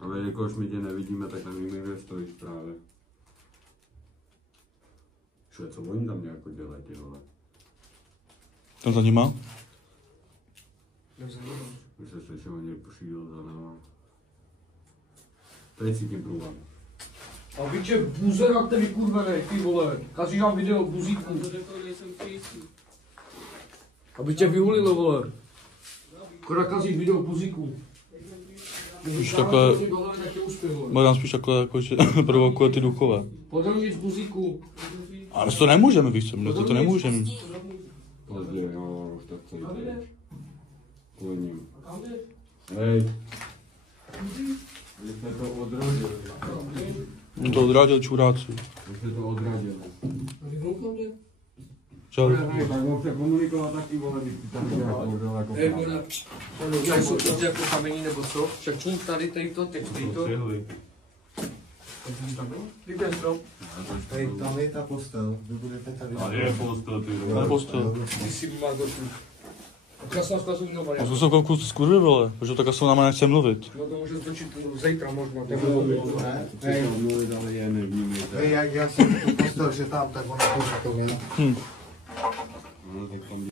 Ale jakož my tě nevidíme, tak nevíme, kde stojíš právě. Co oni tam nějak dělají, ty vole? Tam za nima? Už se slyšel, oni přijdou za náma. Teď si tím průvám. A víče, buzera, který kurvenej, ty vole. Kazíš nám video buzíku. Aby tě vyhulilo, vole. Akorát kazíš video buzíku. Spíš takhle, mám spíš takhle, jako, že provokuje ty duchové. Podronic buzíku. Ale to nemůžeme, víš co, my to nemůžeme. Pozdě, jo, už tak celý teď. Kvůli ním. Hej. Vy jste to odradili. On to odradil čuráci. Vy jste to odradili. Čau. Ne, tak on se komunikovat taky, vole, tak nějak bordel jako Hej, vole. Tady jsou to jako kamení nebo co? Však čum tady to, teď to. Hej, tam je ta postel, vy budete tady. A je postel, ty To je postel. Ty si má gotu. Krásná zkazu měl Já variant. jsem se chvilku skurvil, vole, protože tak asi na nechce mluvit. No to může ztočit zítra možná. Hej, mluvit, ale je nevíme. Hej, jak já jsem tu postel, že tam, tak ona to měla. No, tak tam